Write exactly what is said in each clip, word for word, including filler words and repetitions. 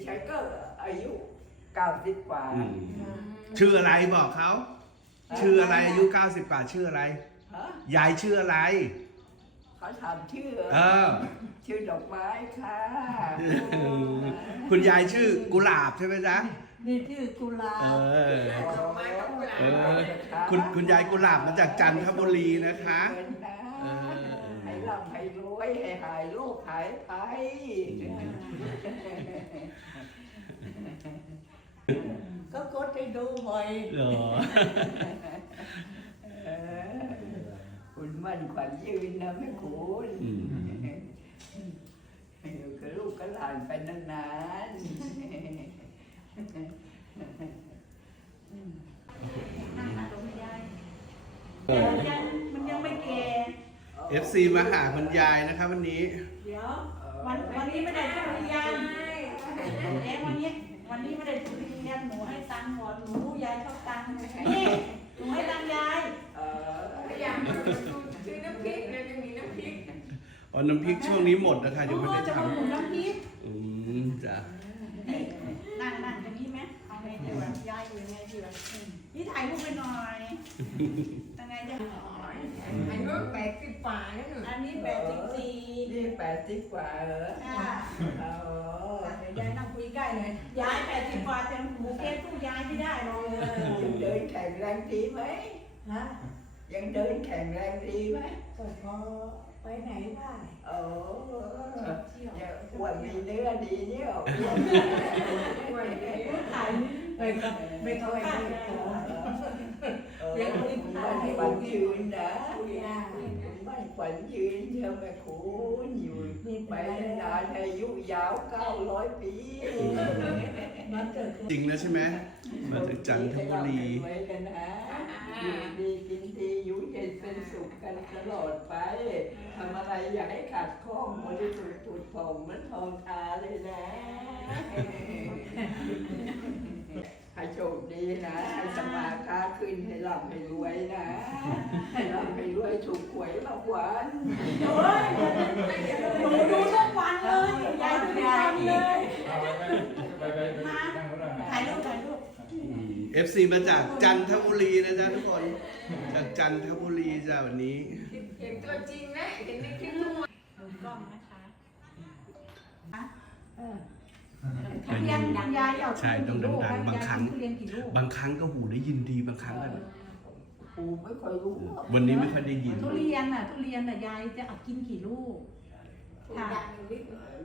ฉันก็อายุเก้าสิบกว่าอืมชื่ออะไรบอกเขาชื่ออะไรอายุเก้าสิบกว่าชื่ออะไรฮะยายชื่ออะไรเขาถามชื่อเออชื่อดอกไม้ค่ะคุณยายชื่อกุหลาบใช่ไหมจ๊ะนี่ชื่อกุลาเออดอกไม้กับกุหลาบเออคุณคุณยายกุหลาบมาจากจันทบุรีนะคะเงินนะเออให้ร่ำให้รวยให้หายโรคหายภัยก็กดให้ดูบ่อยเหรอเออคุณมั่นขวัญยืนนะแม่คุณอืมอยู่กับลูกกับหลานไปนานนั่งหาตรงยายเออยังมันยังไม่แก่ๆเอฟซีมาหาคุณยายนะครับวันนี้เดี๋ยววันวันนี้ไม่ได้ทุเรียนเอ๊ะวันนี้วันนี้ไม่ได้ทุเรียนหนูให้ตังค์ก่อนหนูรู้ยายชอบตังค์นี่หนูให้ตังค์ยายเออพยายามซื้อน้ำพริกเลยไม่มีน้ำพริกอ๋อน้ำพริกช่วงนี้หมดนะคะยังไม่ได้จะทมาหมุนน้ำพริกำอืมจ้ะนี่นั่งนั่งตรงนี้ไหมเอาไงดีวะยายอยู่ยังไงดีวะนี่ถ่ายรูปไปหน่อยยังไงจะอันนู้นแปดสิบกว่าแล้วหนูอันนี้แปดสิบสี่นี่แปดสิบกว่าเหรอค่ะเออเดี๋ยวยายนั่งคุยใกล้เลยยายแปดสิบกว่าจะหมูเก็ตตู้ยายไม่ได้หรอกเลยยังเดินแข็งแรงดีไหมฮะยังเดินแข็งแรงดีไหมก็พอไปไหนได้โอ้ยังอ้วนมีเนื้อดีเนี่ยถ่ายไม่ก็ไม่เข้าไปดูตัวเออคุณบ้านขวัญยืนนะคุณบ้านขวัญยืนเชื่อแม่คุณอยู่ไปนานอายุยาวเก้าร้อยปีมันเกิดจริงแล้วใช่ไหมมาจากจันทบุรีไว้กันนะอยู่ดีกินดีอยู่เย็นเป็นสุขกันตลอดไปทำอะไรอย่าให้ขาดข้องบริสุทธิ์ผุดผ่องเหมือนทองคาเลยนะให้โชคดีนะให้สมาค้าขึ้นให้ร่ำให้รวยนะให้ร่ำให้รวยถูกหวยรางวัลโอ้ยหนูดูทุกวันเลยยายดูทุกวันเลยมาถ่ายรูปถ่ายรูปเอฟซีมาจากจันทบุรีนะจ๊ะทุกคน จากจันทบุรีจ้ะวันนี้เห็นตัวจริงนะเห็นในคลิปทุกวันดูกล้องนะคะอ่ะเออทุเรียนคุณยายเอาใช่ต้องดังๆบางครั้งทุเรียนกี่ลูกบางครั้งก็หูได้ยินดีบางครั้งก็ปูไม่ค่อยรู้วันนี้ไม่ค่อยได้ยินทุเรียนน่ะทุเรียนน่ะยายจะเอากินกี่ลูกถูกดังนิด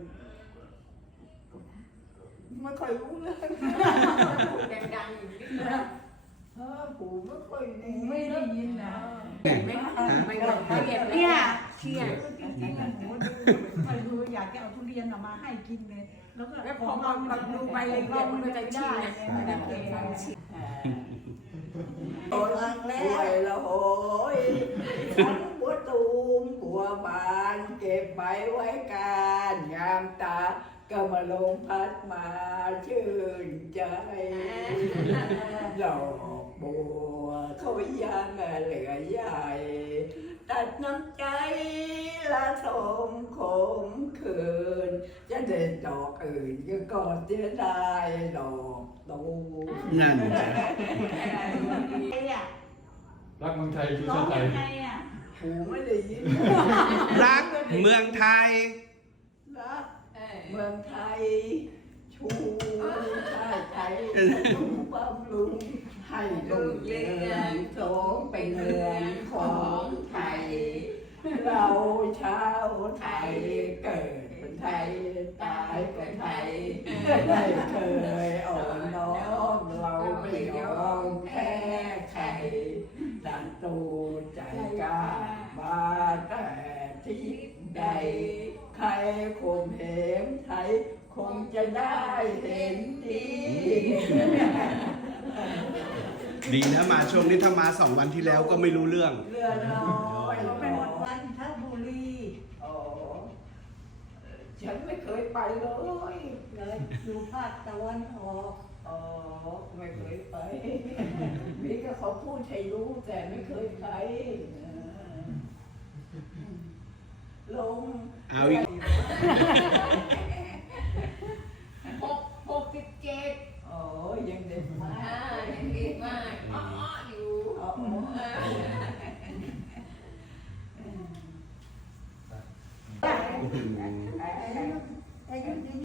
ไม่ค่อยรู้เลยถูกดังๆอยู่นิดนึงเออปูไม่ค่อยรู้ไม่ได้ยินนะไม่ไม่บอกเขาเก็บเนี่ยเชี่ยจริงๆอ่ะหนูดูไม่รู้อยากจะเอาทุเรียนมาให้กินเลย แล้วก็แล้วพอเราเราดูไปละเอียดมันก็จะชี้ได้นะไม่มันได้จะเก่เก่งงชี้โอ้ยป่วยละโหยฉันบัวตูมบัวบานเก็บใบไว้การงามตาก็มาลงพัดมาชื่นใจดอกบัวเขายังเหลือใหญ่ ตัดน้ำใจละสมคมคืน จะเด็ดดอกอื่นก็ก่อนจะได้ดอกตูมนั่นจ้ะไอ้อะรักเมืองไทยคือร้อชาง ติไทยยังไงอ่ะหูไม่ได้ยินรักเมืองไทยรักเมืองไทย ชูชาติไทยชูบำรุงให้ลูกเรือนโสมเป็นเรือนของไทย เราชาวไทยเกิดเป็นไทยตายเป็นไทยได้เคยอ่อนน้อมเราไม่ยอมแพ้ใครดันตูใจกล้ามาแต่ที่ใด ใครคงเห็นไทย คงจะได้เห็นดีดีนะมาช่วงนี้ถ้ามาสองวันที่แล้วก็ไม่รู้เรื่องเรือน้อยเราเป็นวันจันทบุรีอ๋อฉันไม่เคยไปเลยเลยอยู่ภาคตะวันออกอ๋อไม่เคยไป มีก็เขาพูดให้รู้แต่ไม่เคยไปลงเอาอีกหกหกอายุ